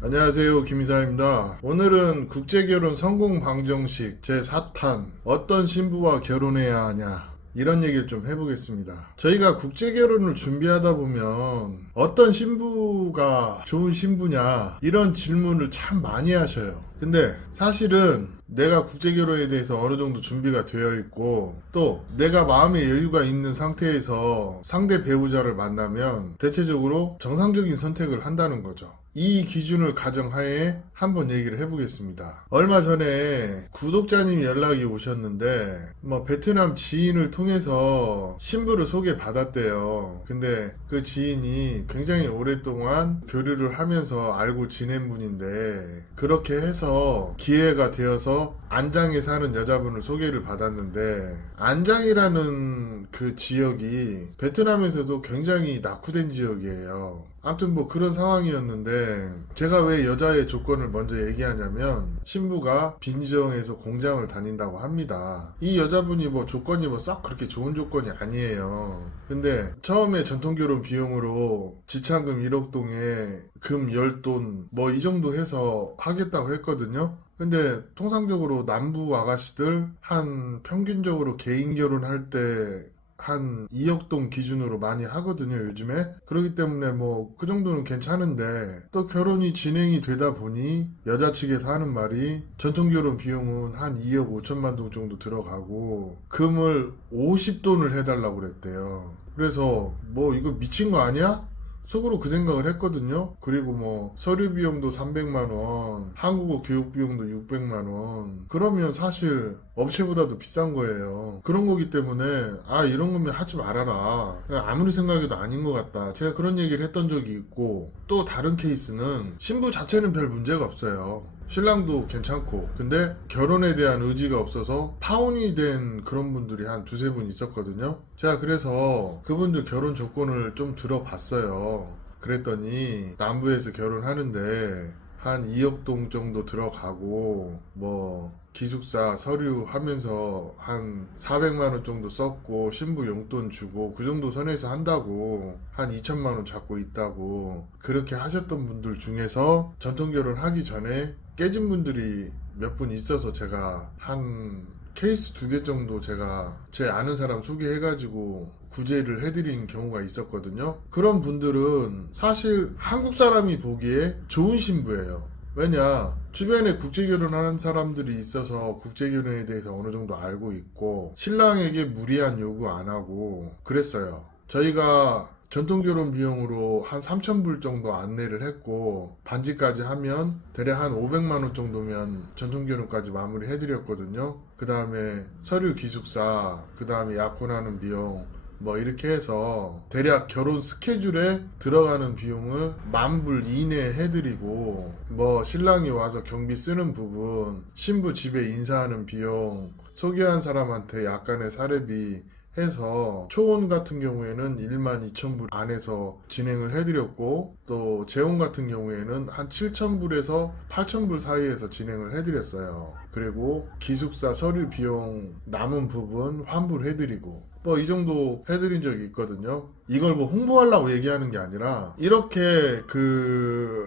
안녕하세요, 김이사입니다. 오늘은 국제결혼 성공방정식 제4탄 어떤 신부와 결혼해야 하냐 이런 얘기를 좀 해보겠습니다. 저희가 국제결혼을 준비하다 보면 어떤 신부가 좋은 신부냐 이런 질문을 참 많이 하셔요. 근데 사실은 내가 국제결혼에 대해서 어느 정도 준비가 되어 있고 또 내가 마음의 여유가 있는 상태에서 상대 배우자를 만나면 대체적으로 정상적인 선택을 한다는 거죠. 이 기준을 가정하에 한번 얘기를 해보겠습니다. 얼마 전에 구독자님이 연락이 오셨는데 베트남 지인을 통해서 신부를 소개받았대요. 근데 그 지인이 굉장히 오랫동안 교류를 하면서 알고 지낸 분인데 그렇게 해서 기회가 되어서 안장에 사는 여자분을 소개를 받았는데 안장이라는 그 지역이 베트남에서도 굉장히 낙후된 지역이에요. 아무튼 그런 상황이었는데 제가 왜 여자의 조건을 먼저 얘기하냐면 신부가 빈지정에서 공장을 다닌다고 합니다. 이 여자분이 조건이 싹 그렇게 좋은 조건이 아니에요. 근데 처음에 전통결혼 비용으로 지참금 1억 동에 금 10돈 이 정도 해서 하겠다고 했거든요. 근데 통상적으로 남부 아가씨들 한 평균적으로 개인 결혼할 때 한 2억 돈 기준으로 많이 하거든요, 요즘에. 그렇기 때문에 그 정도는 괜찮은데 또 결혼이 진행이 되다 보니 여자 측에서 하는 말이 전통결혼 비용은 한 2억 5천만 동 정도 들어가고 금을 50돈을 해달라고 그랬대요. 그래서 이거 미친 거 아니야? 속으로 그 생각을 했거든요. 그리고 서류 비용도 300만원, 한국어 교육 비용도 600만원. 그러면 사실 업체보다도 비싼 거예요. 그런 거기 때문에 이런 거면 하지 말아라. 아무리 생각해도 아닌 것 같다. 제가 그런 얘기를 했던 적이 있고 또 다른 케이스는 신부 자체는 별 문제가 없어요. 신랑도 괜찮고 근데 결혼에 대한 의지가 없어서 파혼이 된 그런 분들이 한 두세 분 있었거든요. 제가 그래서 그분들 결혼 조건을 좀 들어봤어요. 그랬더니 남부에서 결혼하는데 한 2억 동 정도 들어가고 기숙사 서류 하면서 한 400만원 정도 썼고 신부 용돈 주고 그 정도 선에서 한다고 한 2천만원 잡고 있다고 그렇게 하셨던 분들 중에서 전통결혼 하기 전에 깨진 분들이 몇 분 있어서 제가 한 케이스 2개 정도 제가 제 아는 사람 소개해가지고 구제를 해드린 경우가 있었거든요. 그런 분들은 사실 한국 사람이 보기에 좋은 신부예요. 왜냐, 주변에 국제결혼하는 사람들이 있어서 국제결혼에 대해서 어느 정도 알고 있고 신랑에게 무리한 요구 안 하고 그랬어요. 저희가 전통결혼 비용으로 한 3,000불 정도 안내를 했고 반지까지 하면 대략 한 500만원 정도면 전통결혼까지 마무리 해드렸거든요. 그 다음에 서류 기숙사, 그 다음에 약혼하는 비용 이렇게 해서 대략 결혼 스케줄에 들어가는 비용을 10,000불 이내에 해드리고 신랑이 와서 경비 쓰는 부분, 신부 집에 인사하는 비용, 소개한 사람한테 약간의 사례비 해서 초혼 같은 경우에는 12,000불 안에서 진행을 해드렸고 또 재혼 같은 경우에는 한 7,000불에서 8,000불 사이에서 진행을 해드렸어요. 그리고 기숙사 서류 비용 남은 부분 환불해드리고 이 정도 해드린 적이 있거든요. 이걸 홍보하려고 얘기하는 게 아니라 이렇게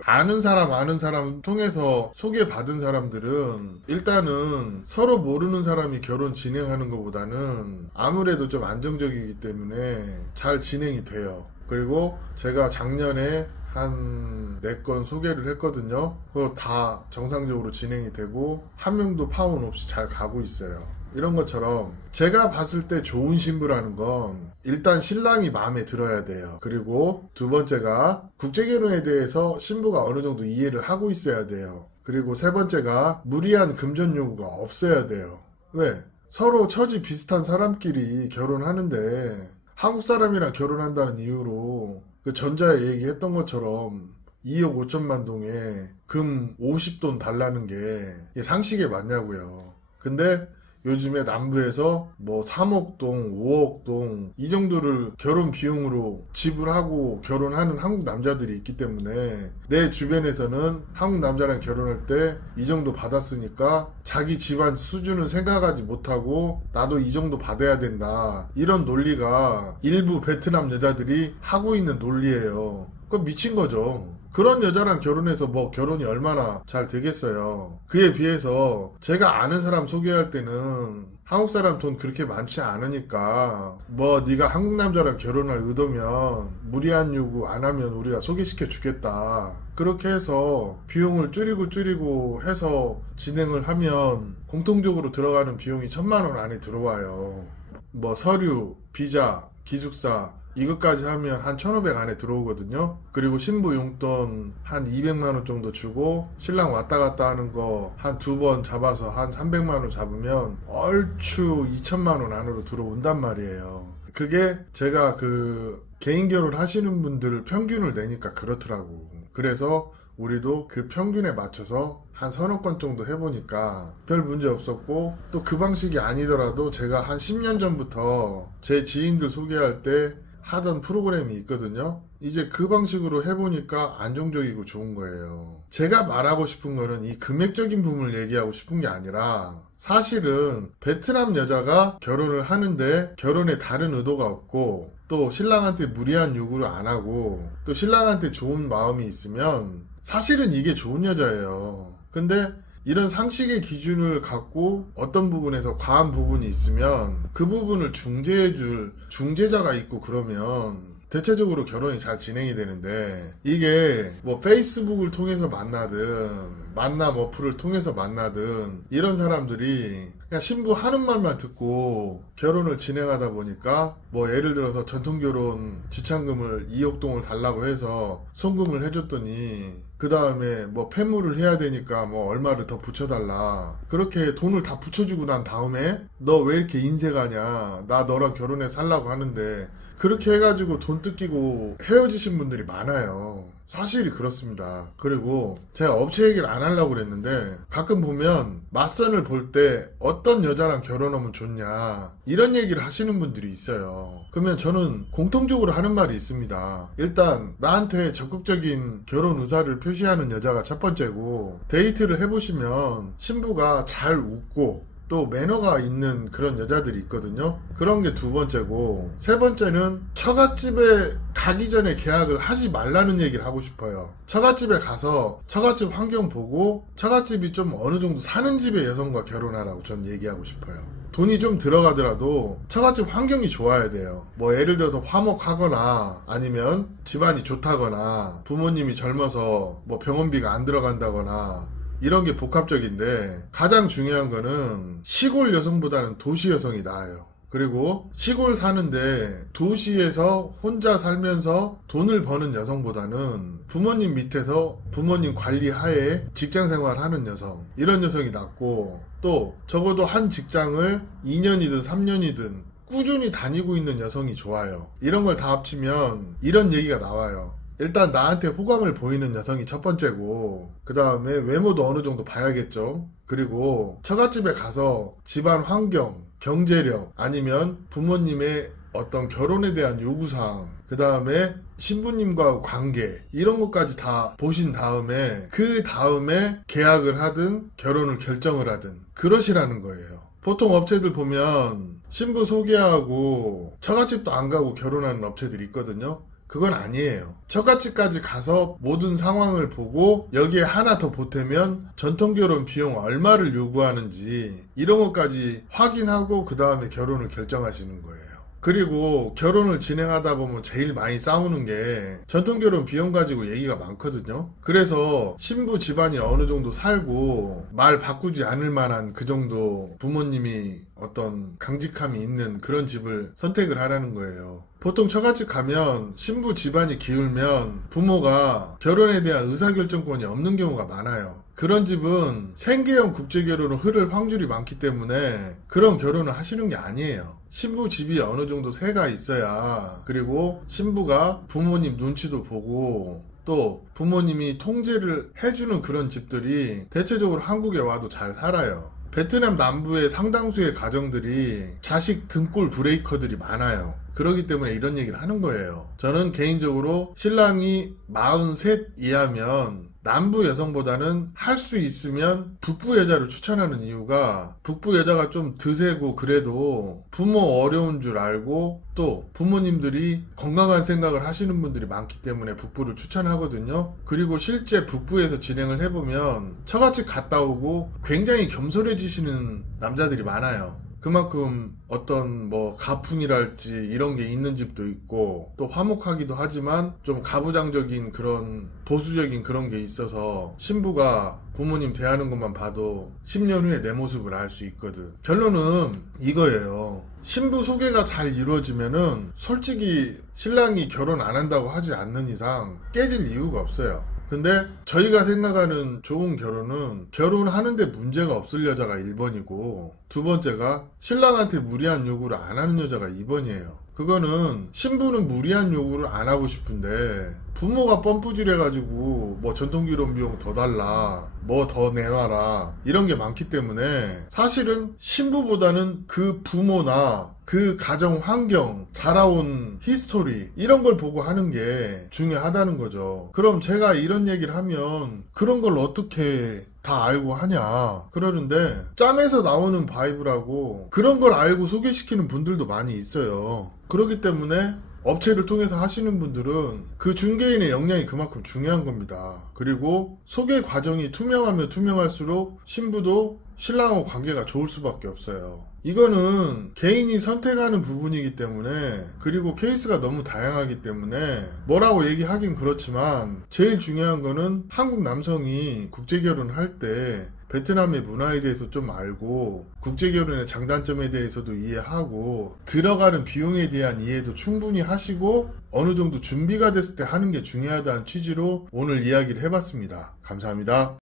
아는 사람 통해서 소개받은 사람들은 일단은 서로 모르는 사람이 결혼 진행하는 것보다는 아무래도 좀 안정적이기 때문에 잘 진행이 돼요. 그리고 제가 작년에 한 4건 소개를 했거든요. 그거 다 정상적으로 진행이 되고 한 명도 파혼 없이 잘 가고 있어요. 이런 것처럼 제가 봤을 때 좋은 신부라는 건 일단 신랑이 마음에 들어야 돼요. 그리고 두 번째가 국제결혼에 대해서 신부가 어느 정도 이해를 하고 있어야 돼요. 그리고 세 번째가 무리한 금전 요구가 없어야 돼요. 왜? 서로 처지 비슷한 사람끼리 결혼하는데 한국 사람이랑 결혼한다는 이유로 그 전자에 얘기했던 것처럼 2억 5천만 동에 금 50돈 달라는 게 상식에 맞냐고요. 근데 요즘에 남부에서 3억 동, 5억 동 이 정도를 결혼 비용으로 지불하고 결혼하는 한국 남자들이 있기 때문에 내 주변에서는 한국 남자랑 결혼할 때 이 정도 받았으니까 자기 집안 수준은 생각하지 못하고 나도 이 정도 받아야 된다. 이런 논리가 일부 베트남 여자들이 하고 있는 논리예요. 그건 미친 거죠. 그런 여자랑 결혼해서 뭐 결혼이 얼마나 잘 되겠어요. 그에 비해서 제가 아는 사람 소개할 때는 한국 사람 돈 그렇게 많지 않으니까 뭐 네가 한국 남자랑 결혼할 의도면 무리한 요구 안 하면 우리가 소개시켜 주겠다. 그렇게 해서 비용을 줄이고 해서 진행을 하면 공통적으로 들어가는 비용이 1,000만 원 안에 들어와요. 뭐 서류, 비자, 기숙사 이것까지 하면 한 1,500 안에 들어오거든요. 그리고 신부 용돈 한 200만 원 정도 주고 신랑 왔다 갔다 하는 거 한 2번 잡아서 한 300만 원 잡으면 얼추 2,000만 원 안으로 들어온단 말이에요. 그게 제가 그 개인 결혼 하시는 분들 평균을 내니까 그렇더라고. 그래서 우리도 그 평균에 맞춰서 한 서너 건 정도 해보니까 별 문제 없었고, 또 그 방식이 아니더라도 제가 한 10년 전부터 제 지인들 소개할 때 하던 프로그램이 있거든요. 이제 그 방식으로 해보니까 안정적이고 좋은 거예요. 제가 말하고 싶은 거는 이 금액적인 부분을 얘기하고 싶은 게 아니라, 사실은 베트남 여자가 결혼을 하는데 결혼에 다른 의도가 없고 또 신랑한테 무리한 요구를 안 하고 또 신랑한테 좋은 마음이 있으면 사실은 이게 좋은 여자예요. 근데 이런 상식의 기준을 갖고 어떤 부분에서 과한 부분이 있으면 그 부분을 중재해줄 중재자가 있고 그러면 대체적으로 결혼이 잘 진행이 되는데, 이게 뭐 페이스북을 통해서 만나든 만남 어플을 통해서 만나든 이런 사람들이 그냥 신부 하는 말만 듣고 결혼을 진행하다 보니까 뭐 예를 들어서 전통결혼 지참금을 2억 동을 달라고 해서 송금을 해줬더니 그 다음에 뭐 폐물을 해야 되니까 뭐 얼마를 더 붙여달라, 그렇게 돈을 다 붙여주고 난 다음에 너 왜 이렇게 인색하냐, 나 너랑 결혼해 살라고 하는데, 그렇게 해가지고 돈 뜯기고 헤어지신 분들이 많아요. 사실이 그렇습니다. 그리고 제가 업체 얘기를 안 하려고 그랬는데, 가끔 보면 맞선을 볼 때 어떤 여자랑 결혼하면 좋냐 이런 얘기를 하시는 분들이 있어요. 그러면 저는 공통적으로 하는 말이 있습니다. 일단 나한테 적극적인 결혼 의사를 표시하는 여자가 첫 번째고, 데이트를 해보시면 신부가 잘 웃고 또 매너가 있는 그런 여자들이 있거든요. 그런 게 두 번째고, 세 번째는 처갓집에 가기 전에 계약을 하지 말라는 얘기를 하고 싶어요. 처갓집에 가서 처갓집 환경 보고 처갓집이 좀 어느 정도 사는 집의 여성과 결혼하라고 전 얘기하고 싶어요. 돈이 좀 들어가더라도 처갓집 환경이 좋아야 돼요. 뭐 예를 들어서 화목하거나 아니면 집안이 좋다거나 부모님이 젊어서 뭐 병원비가 안 들어간다거나 이런 게 복합적인데, 가장 중요한 거는 시골 여성보다는 도시 여성이 나아요. 그리고 시골 사는데 도시에서 혼자 살면서 돈을 버는 여성보다는 부모님 밑에서 부모님 관리 하에 직장 생활하는 여성, 이런 여성이 낫고, 또 적어도 한 직장을 2년이든 3년이든 꾸준히 다니고 있는 여성이 좋아요. 이런 걸 다 합치면 이런 얘기가 나와요. 일단 나한테 호감을 보이는 여성이 첫 번째고, 그 다음에 외모도 어느 정도 봐야겠죠. 그리고 처갓집에 가서 집안 환경, 경제력, 아니면 부모님의 어떤 결혼에 대한 요구사항, 그 다음에 신부님과의 관계, 이런 것까지 다 보신 다음에 그 다음에 계약을 하든 결혼을 결정을 하든 그러시라는 거예요. 보통 업체들 보면 신부 소개하고 처갓집도 안 가고 결혼하는 업체들이 있거든요. 그건 아니에요. 처갓집까지 가서 모든 상황을 보고 여기에 하나 더 보태면 전통결혼 비용 얼마를 요구하는지 이런 것까지 확인하고 그 다음에 결혼을 결정하시는 거예요. 그리고 결혼을 진행하다 보면 제일 많이 싸우는 게 전통결혼 비용 가지고 얘기가 많거든요. 그래서 신부 집안이 어느 정도 살고 말 바꾸지 않을 만한 그 정도 부모님이 어떤 강직함이 있는 그런 집을 선택을 하라는 거예요. 보통 처갓집 가면 신부 집안이 기울면 부모가 결혼에 대한 의사결정권이 없는 경우가 많아요. 그런 집은 생계형 국제결혼을 흐를 확률이 많기 때문에 그런 결혼을 하시는 게 아니에요. 신부 집이 어느 정도 세가 있어야, 그리고 신부가 부모님 눈치도 보고 또 부모님이 통제를 해주는 그런 집들이 대체적으로 한국에 와도 잘 살아요. 베트남 남부의 상당수의 가정들이 자식 등골 브레이커들이 많아요. 그러기 때문에 이런 얘기를 하는 거예요. 저는 개인적으로 신랑이 43 이하면 남부 여성보다는 할 수 있으면 북부 여자를 추천하는 이유가, 북부 여자가 좀 드세고 그래도 부모 어려운 줄 알고 또 부모님들이 건강한 생각을 하시는 분들이 많기 때문에 북부를 추천하거든요. 그리고 실제 북부에서 진행을 해보면 처갓집 갔다 오고 굉장히 겸손해지시는 남자들이 많아요. 그만큼 어떤 뭐 가풍이랄지 이런 게 있는 집도 있고, 또 화목하기도 하지만 좀 가부장적인 그런 보수적인 그런 게 있어서 신부가 부모님 대하는 것만 봐도 10년 후에 내 모습을 알 수 있거든. 결론은 이거예요. 신부 소개가 잘 이루어지면은 솔직히 신랑이 결혼 안 한다고 하지 않는 이상 깨질 이유가 없어요. 근데 저희가 생각하는 좋은 결혼은 결혼하는데 문제가 없을 여자가 1번이고, 두 번째가 신랑한테 무리한 요구를 안 하는 여자가 2번이에요. 그거는 신부는 무리한 요구를 안 하고 싶은데 부모가 펌프질 해가지고 뭐 전통기록 비용 더 달라, 뭐 더 내놔라 이런 게 많기 때문에 사실은 신부보다는 그 부모나 그 가정 환경, 자라온 히스토리 이런 걸 보고 하는 게 중요하다는 거죠. 그럼 제가 이런 얘기를 하면 그런 걸 어떻게 다 알고 하냐 그러는데, 짬에서 나오는 바이브라고 그런 걸 알고 소개시키는 분들도 많이 있어요. 그렇기 때문에 업체를 통해서 하시는 분들은 그 중개인의 역량이 그만큼 중요한 겁니다. 그리고 소개 과정이 투명하면 투명할수록 신부도 신랑하고 관계가 좋을 수밖에 없어요. 이거는 개인이 선택하는 부분이기 때문에, 그리고 케이스가 너무 다양하기 때문에 뭐라고 얘기하긴 그렇지만, 제일 중요한 거는 한국 남성이 국제결혼을 할 때 베트남의 문화에 대해서 좀 알고, 국제결혼의 장단점에 대해서도 이해하고, 들어가는 비용에 대한 이해도 충분히 하시고 어느 정도 준비가 됐을 때 하는 게 중요하다는 취지로 오늘 이야기를 해봤습니다. 감사합니다.